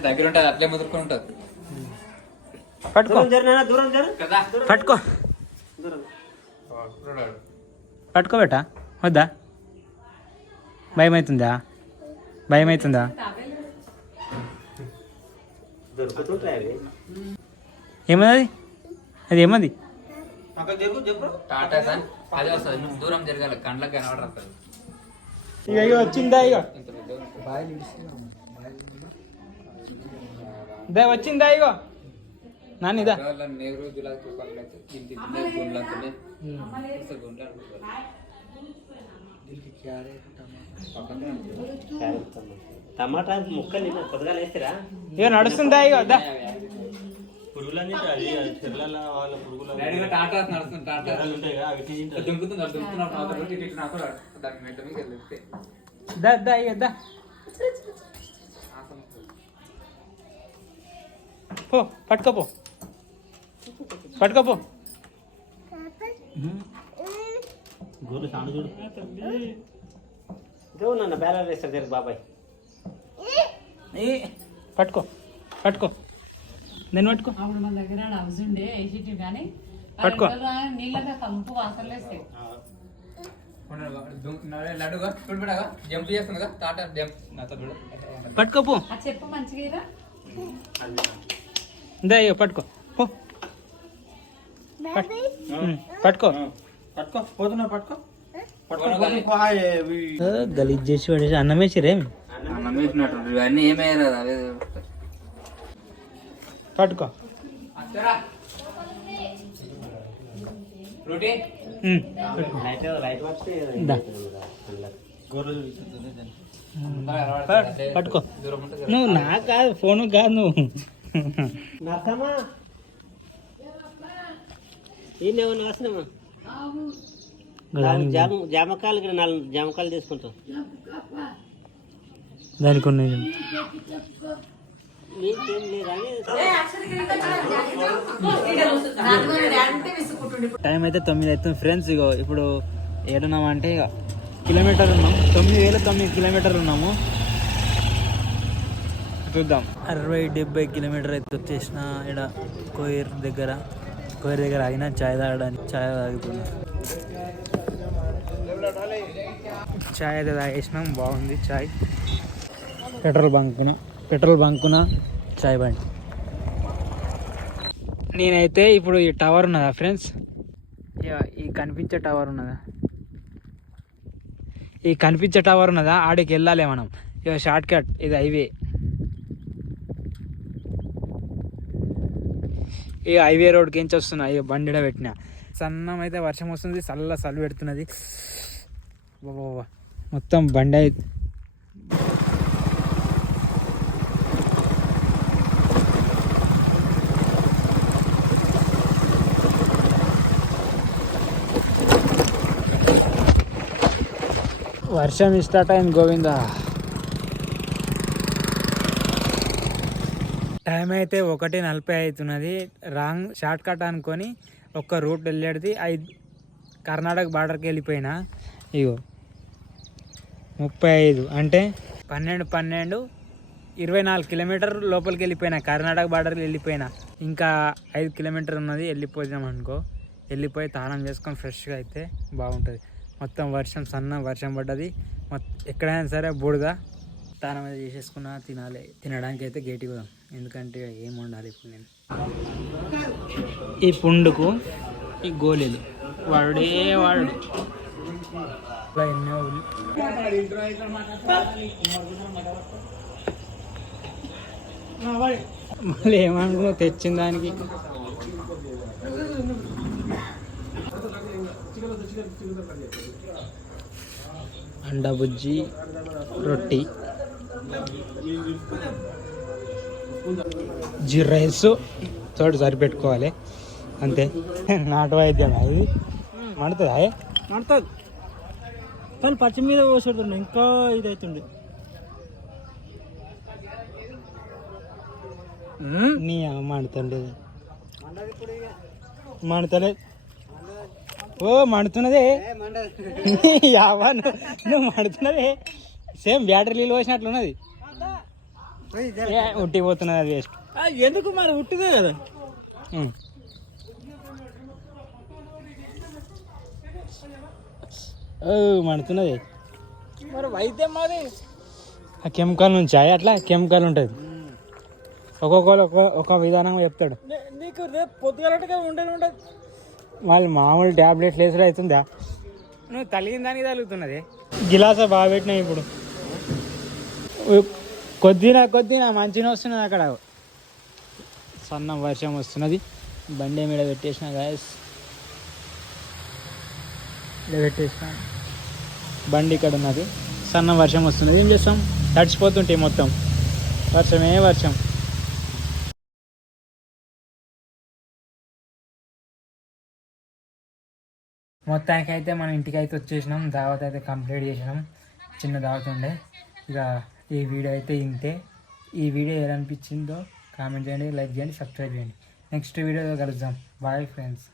దగ్గర ఉంటుంది అట్లే ముదురుకొని ఉంటుంది. పట్టుకో. దూరం జరిగినా దూరం జరు కదా? పట్టుకో. దూరం పట్టుకో బేటా. వద్దా? భయం అవుతుందా భయం అవుతుందా ఏమది అది? అది ఏమది అక్కడ జరుగు చెప్పు టాటా సార్ అదే వస్తుంది. నువ్వు దూరం జరగాలి కండ్లకు కనబడరు ఇక ఇక వచ్చిందా ఇక దా వచ్చిందా ఇగో? నాన్న ఇదా నెహ్రూ జులా టమాటా. ముక్కలు కొద్దిగా వేస్తారా ఇక నడుస్తుందా ఇగో? దా. పురుగులన్నీ అది చెర్ల వాళ్ళ పురుగులు డాడీగా టాటా నడుస్తుంది టాటా. ఎర్రలు ఉంటాయి కదా అవి దాని మీద దా దా ఇక దా. పో పట్టుకోపో. పట్టుకోపో. చూడు. నన్ను బేరాలు వేస్తారు దగ్గర బాబాయ్. ఏ పట్టుకో పట్టుకో. నేను పట్టుకో. అప్పుడు మన దగ్గర హౌస్ ఉండే వేసేటి కానీ పట్టుకో. నీళ్ళగా కంపు వాసన వేస్తాయి పట్టుకోపో. చెప్పు మంచిగా ఇరా. దా ఇక పట్టుకో. పో. పట్టుకో. పట్టుకో. పోతున్నా పట్టుకో. గలీజ్ చేసి పడేసి అన్నం వేసిరేమి అన్నం వేసినట్టు ఇవన్నీ ఏమయ్యారు అదే పట్టుకో. పట్టుకో. నువ్వు నా కాదు ఫోన్ కాదు నువ్వు. నరసమ్మా. ఏం జామ జామకాయలు ఇక్కడ నాలుగు జామకాయలు తీసుకుంటాం దానికి ఉన్నాయి టైం అయితే తొమ్మిది అవుతుంది ఫ్రెండ్స్ ఇగో ఇప్పుడు ఏడున్నాం అంటే ఇక కిలోమీటర్ ఉన్నాం. తొమ్మిది వేల తొమ్మిది కిలోమీటర్లు ఉన్నాము. చూద్దాం. అరవై డెబ్బై కిలోమీటర్ అయితే వచ్చేసిన ఇక్కడ కోయిర్ దగ్గర. కోయిర్ దగ్గర ఆగిన చాయ్ తాగడానికి చాయ్ తాగుతున్నాం. చాయ్ అయితే తాగేసినాం బాగుంది చాయ్. పెట్రోల్ బంకున పెట్రోల్ బంకున చాయ్ బండి. నేనైతే ఇప్పుడు ఈ టవర్ ఉన్నదా ఫ్రెండ్స్? ఈ కనిపించే టవర్ ఉన్నదా? ఈ కనిపించే టవర్ ఉన్నదా? ఆడికి వెళ్ళాలి మనం. ఇక షార్ట్ కట్ ఇది హైవే. ఈ హైవే రోడ్కి ఏం వస్తున్నా ఈ బండిడ పెట్టిన. సన్నం అయితే వర్షం వస్తుంది చల్ల చలి పెడుతున్నది. మొత్తం బండి అయితే వర్షం స్టార్ట్ అయింది గోవిందా. టైం అయితే ఒకటి నలభై అవుతున్నది రాంగ్ షార్ట్ కట్ అనుకొని ఒక్క రూట్ వెళ్ళేది ఐదు కర్ణాటక బార్డర్కి వెళ్ళిపోయినా. ఇగో ముప్పై ఐదు అంటే పన్నెండు పన్నెండు ఇరవై నాలుగు కిలోమీటర్ లోపలికి వెళ్ళిపోయినా. కర్ణాటక బార్డర్కి వెళ్ళిపోయినా. ఇంకా ఐదు కిలోమీటర్ ఉన్నది వెళ్ళిపోయాం అనుకో. వెళ్ళిపోయి తాళం చేసుకొని ఫ్రెష్గా అయితే బాగుంటుంది. మొత్తం వర్షం సన్న వర్షం పడ్డది. మొత్తం ఎక్కడైనా సరే బూడిద స్నానం అయితే చేసేసుకున్నా తినాలి. తినడానికి అయితే గేటి పోదాం. ఎందుకంటే ఏం వండాలి ఇప్పుడు నేను? ఈ పుండుకు ఈ గోళీలు. వాడే. వాడు ఎన్నో మళ్ళీ ఏమనుకున్నావు? తెచ్చిన దానికి. అండా బుజ్జి రొట్టి. జీ రైస్. చోటు సరిపెట్టుకోవాలి. అంతే. నాటు వైద్యం అది మండుతుందా? మంటది కానీ పచ్చి మీద పోసేడుతుండే ఇంకా ఇది అవుతుండే నీ మండుతుండేది. మండుతలే. ఓ మండుతున్నదే. యావా నువ్వు మండుతున్నదే. సేమ్ బ్యాటరీ నీళ్ళు పోసినట్లున్నది ఉట్టిపోతున్నది అది వేస్ట్. ఎందుకు మరి ఉట్టిదే కదా? మండుతున్నది. మరి వైద్యం మాది. ఆ కెమికల్ నుంచి అట్లా కెమికల్ ఉంటుంది. ఒక్కొక్కరు ఒక్కొక్క ఒక విధానం చెప్తాడు. నీకు రేపు పొద్దుగలట్టుగా ఉండేది ఉండదు. వాళ్ళు మామూలు ట్యాబ్లెట్లు వేసుడు అవుతుందా? నువ్వు తలిగిన దానికి తగులుతున్నది గిలాస బాగా పెట్టినావు ఇప్పుడు. కొద్దిగా కొద్దిగా మంచిగా వస్తున్నది అక్కడ. సన్న వర్షం వస్తున్నది. బండి మీద పెట్టేసిన గాయస్ ఇలా పెట్టేసిన. బండి ఇక్కడ ఉన్నది. సన్న వర్షం వస్తున్నది. ఏం చేస్తాం? తడిచిపోతుంటాయి మొత్తం. వర్షమే వర్షం. మొత్తానికి అయితే మనం ఇంటికి అయితే వచ్చేసినాం. దావత్ అయితే కంప్లీట్ చేసినాం. చిన్న దావత్ ఉండే. ఇక ఈ వీడియో అయితే ఇంతే. ఈ వీడియో ఎలా అనిపించిందో కామెంట్ చేయండి లైక్ చేయండి సబ్స్క్రైబ్ చేయండి. నెక్స్ట్ వీడియోలో కలుద్దాం. Bye friends.